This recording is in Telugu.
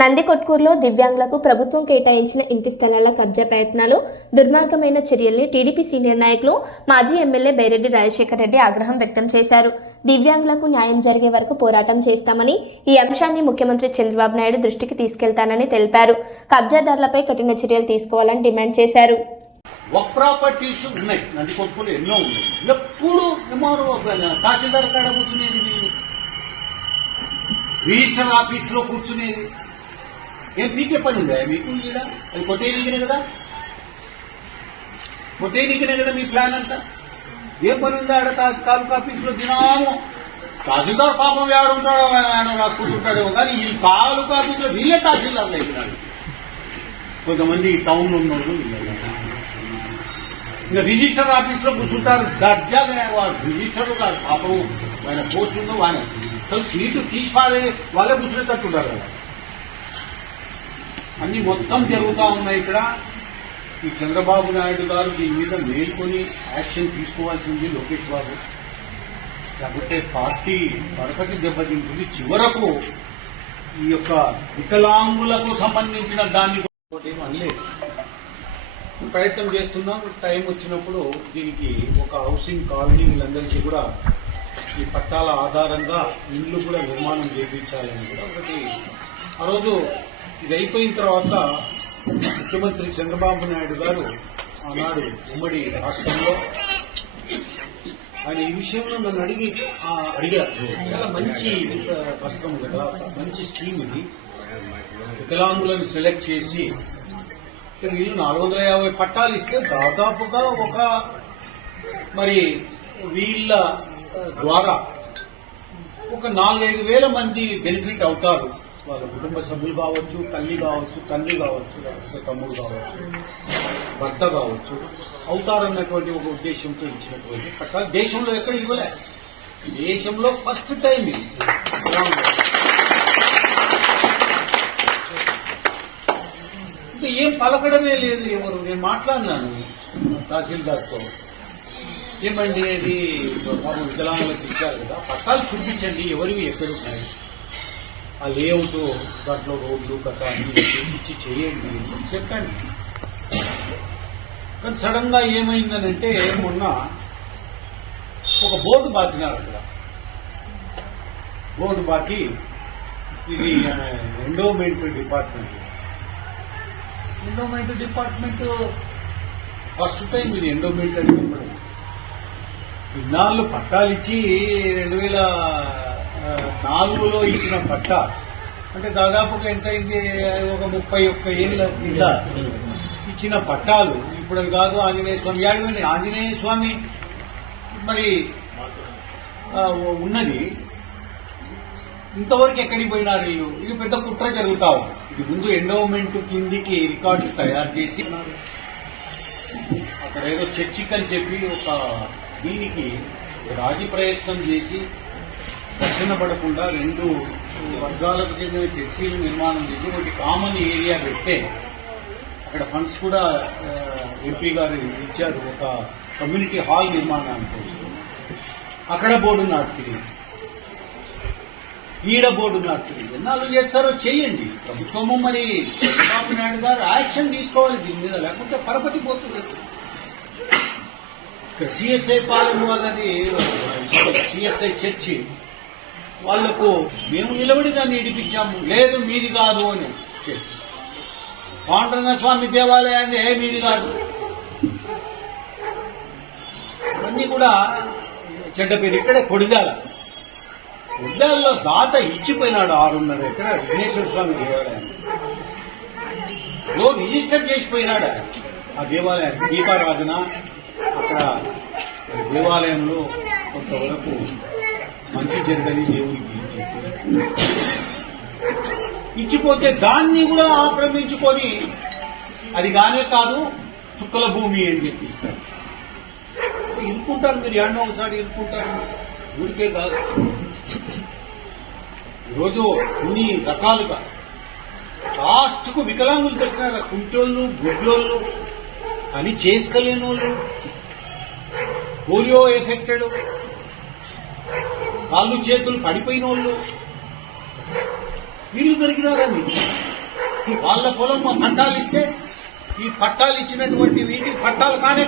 నందికొట్కూరులో దివ్యాంగులకు ప్రభుత్వం కేటాయించిన ఇంటి స్థలాల కబ్జా ప్రయత్నాలు, దుర్మార్గమైన చర్యల్ని టీడీపీ సీనియర్ నాయకులు, మాజీ ఎమ్మెల్యే బైరెడ్డి రాజశేఖర్ రెడ్డి ఆగ్రహం వ్యక్తం చేశారు. దివ్యాంగులకు న్యాయం జరిగే వరకు పోరాటం చేస్తామని, ఈ అంశాన్ని ముఖ్యమంత్రి చంద్రబాబు నాయుడు దృష్టికి తీసుకెళ్తానని తెలిపారు. కబ్జాదారులపై కఠిన చర్యలు తీసుకోవాలని డిమాండ్ చేశారు. ప్రాపర్టీస్ ఉన్నాయి, నందికొట్కూరులో ఎన్నో ఉన్నాయి. ఎప్పుడు తహసీల్దార్ కాడ కూర్చునేది, రిజిస్టర్ ఆఫీసులో కూర్చునేది. ఏం పీకే పని ఉందా మీకు? అది కొట్టేయనికినే కదా, మీ ప్లాన్ అంతా. ఏం పని ఉందా ఆడ తాలూకా ఆఫీసులో? దినాము తహసీల్దార్ పాపం ఏడుంటాడో ఆయన రాసుకుంటుంటాడేమో, కానీ ఈ తాలూకా ఆఫీసులో వీళ్ళే తహసీల్దార్లు అయినాడు. కొంతమంది టౌన్లో ఉన్నోళ్ళు ఇంకా రిజిస్టర్ ఆఫీసులో కూర్చుంటారు దర్జాగా. రిజిస్టర్ పాపం ఆయన పోస్ట్ ఉందో ఆయన అసలు సీటు తీసి వాళ్ళే కూర్చునేటట్టుంటారు కదా. అన్ని మొత్తం జరుగుతూ ఉన్నాయి ఇక్కడ. ఈ చంద్రబాబు నాయుడు గారు దీని మీద మేల్కొని యాక్షన్ తీసుకోవాల్సింది లోకేష్ బాబు. లేకపోతే పార్టీ పరపతి దెబ్బతింటుంది. చివరకు ఈ యొక్క వికలాంగులకు సంబంధించిన దాన్ని ఏం అనలేదు. ప్రయత్నం చేస్తున్నాం. టైం వచ్చినప్పుడు దీనికి ఒక హౌసింగ్ కాలనీ వీళ్ళందరికీ కూడా ఈ పట్టాల ఆధారంగా ఇల్లు కూడా నిర్మాణం చేయించాలని కూడా ఒకటి. ఆ రోజు ఇది అయిపోయిన తర్వాత ముఖ్యమంత్రి చంద్రబాబు నాయుడు గారు ఆనాడు ఉమ్మడి రాష్ట్రంలో ఆయన ఈ విషయంలో నన్ను అడిగారు. చాలా మంచి పథకం కదా, మంచి స్కీమ్ ఇది. వికలాంగులను సెలెక్ట్ చేసి వీళ్ళు 450 పట్టాలు ఇస్తే దాదాపుగా ఒక మరి వీళ్ళ ద్వారా ఒక 4-5 వేల మంది బెనిఫిట్ అవుతారు. వాళ్ళ కుటుంబ సభ్యులు కావచ్చు, తల్లి కావచ్చు, తండ్రి కావచ్చు, లేకపోతే తమ్ముడు కావచ్చు, భర్త కావచ్చు, అవుతారన్నటువంటి ఒక ఉద్దేశంతో ఇచ్చినటువంటి పట్టాలు దేశంలో ఎక్కడ ఇవ్వలే. దేశంలో ఫస్ట్ టైం ఇది. ఇంకా ఏం పలకడమే లేదు ఎవరు. నేను మాట్లాడినాను తహసీల్దార్తో, ఏమండి అది బాబు వికలాంగులకు ఇచ్చారు కదా, పట్టాలు చూపించండి ఎవరివి ఎక్కడున్నాయి, ఆ లేఅవుట్ దాంట్లో రోడ్లు కసాన్ని చూపించి చేయండి చెప్పండి. కానీ సడన్ గా ఏమైందనంటే మొన్న ఒక బోర్డు బాకినారు అక్కడ. బోర్డు బాకి ఇది ఎండోమెంట్ డిపార్ట్మెంట్ ఫస్ట్ టైం ఇది ఎండోమెంట్ అని చెప్పడం. ఇన్నాళ్ళు పట్టాలిచ్చి 2004లో ఇచ్చిన పట్టా అంటే దాదాపుగా ఎంత అయింది, ఒక 31 ఏళ్ళ కింద ఇచ్చిన పట్టాలు. ఇప్పుడు అది కాదు. ఆంజనేయ స్వామి యాడిపోయింది. ఆంజనేయ స్వామి మరి ఉన్నది ఇంతవరకు ఎక్కడికి పోయినారు వీళ్ళు? ఇది పెద్ద కుట్ర జరుగుతా ఉంది. ఇది ముందు ఎండోమెంట్ కిందికి రికార్డు తయారు చేసి అక్కడ ఏదో చర్చిక్ అని చెప్పి ఒక దీనికి రాజీ ప్రయత్నం చేసి రక్షణ పడకుండా 2 వర్గాలకు చెందిన చర్చీలు నిర్మాణం చేసి ఒకటి కామన్ ఏరియా పెడితే అక్కడ ఫండ్స్ కూడా ఎంపీ గారు ఇచ్చారు. ఒక కమ్యూనిటీ హాల్ నిర్మాణానికి అక్కడ బోర్డు నాటుతుంది, ఈడ బోర్డు నాటుతుంది. ఎన్నాళ్ళు చేస్తారో చేయండి. ప్రభుత్వము మరి చంద్రబాబు నాయుడు గారు యాక్షన్ తీసుకోవాలి దీని మీద, లేకపోతే పరపతి పోతుంది. సిఎస్ఐ పాలెం వాళ్ళది, సిఎస్ఐ చర్చి వాళ్లకు మేము నిలబడి దాన్ని ఇడిపించాము. లేదు మీది కాదు అని చెప్పి పాండురంగ స్వామి దేవాలయాన్ని మీది కాదు. అన్నీ కూడా చెడ్డ పేరు. ఇక్కడే కొడిదాల్లో దాత ఇచ్చిపోయినాడు 6.5 ఎకరాలు విఘ్నేశ్వర స్వామి దేవాలయాన్ని. రిజిస్టర్ చేసిపోయినాడు ఆ దేవాలయానికి. దీపారాధన అక్కడ దేవాలయంలో కొంతవరకు మంచి జరగని దేవునికి ఇచ్చిపోతే దాన్ని కూడా ఆక్రమించుకొని అది కానే కాదు చుక్కల భూమి అని చెప్పిస్తారు. ఇరుక్కుంటారు మీరు, ఎన్నో ఒకసారి ఇరుక్కుంటారు. ఊరికే కాదు, ఈరోజు అన్ని రకాలుగా లాస్ట్కు వికలాంగులు దొరికినారు. కుంటోళ్ళు, గుడ్డోళ్ళు, అని చేసుకోలేని వాళ్ళు, పోలియో ఎఫెక్టెడ్, కాళ్ళు చేతులు పడిపోయిన వాళ్ళు వీళ్ళు దొరికినారని వాళ్ళ పొలం పట్టాలు ఇస్తే ఈ పట్టాలు ఇచ్చినటువంటి వీటి పట్టాలు కానే